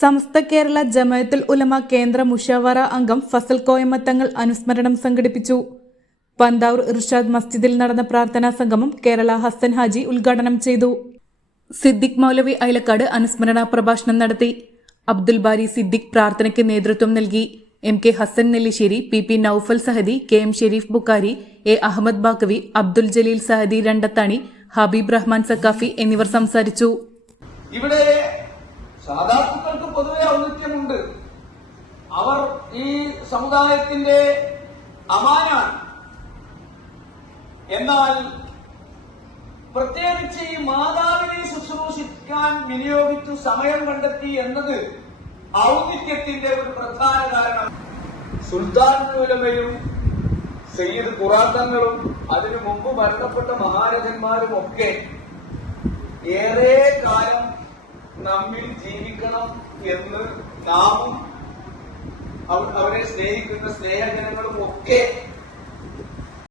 സമസ്ത കേരള ജമാഅത്തുൽ ഉലമ കേന്ദ്ര മുഷാവറ അംഗം ഫസൽ കോയമ്മ തങ്ങൾ അനുസ്മരണം സംഘടിപ്പിച്ചു. പന്താവൂർ ഇർഷാദ് മസ്ജിദിൽ നടന്ന പ്രാർത്ഥനാ സംഗമം കേരള ഹസൻ ഹാജി ഉദ്ഘാടനം ചെയ്തു. സിദ്ദിഖ് മൗലവി അയലക്കാട് അനുസ്മരണ പ്രഭാഷണം നടത്തി. അബ്ദുൽ ബാരി സിദ്ദിഖ് പ്രാർത്ഥനയ്ക്ക് നേതൃത്വം നൽകി. MK Hasan Nellissery, PP Noufal Sahadi, KM Sharif Bukhari, A Ahmed Baqavi, Abdul Jaleel Sahadi Randathani, Habib Rahman Saqafi എന്നിവർ സംസാരിച്ചു. ഇവിടെ സാധാരണങ്ങൾക്ക് പൊതുവെ ഔന്നിത്യമുണ്ട്. അവർ ഈ സമുദായത്തിന്റെ അമാനാണ്. എന്നാൽ പ്രത്യേകിച്ച് ഈ മാതാവിനെ ശുശ്രൂഷിക്കാൻ വിനിയോഗിച്ചു സമയം കണ്ടെത്തി എന്നത് ഔന്നിത്യത്തിന്റെ ഒരു പ്രധാന കാരണം. സുൽത്താൻ ഉലമയും സയ്യിദ് ഖുറാത്തങ്ങളും അതിനു മുമ്പ് മരണപ്പെട്ട മഹാരഥന്മാരും ഒക്കെ ഏറെ കാലം നമ്മിൽ ജീവിക്കണം എന്ന് നാമും അവരെ സ്നേഹിക്കുന്ന സ്നേഹജനങ്ങളും ഒക്കെ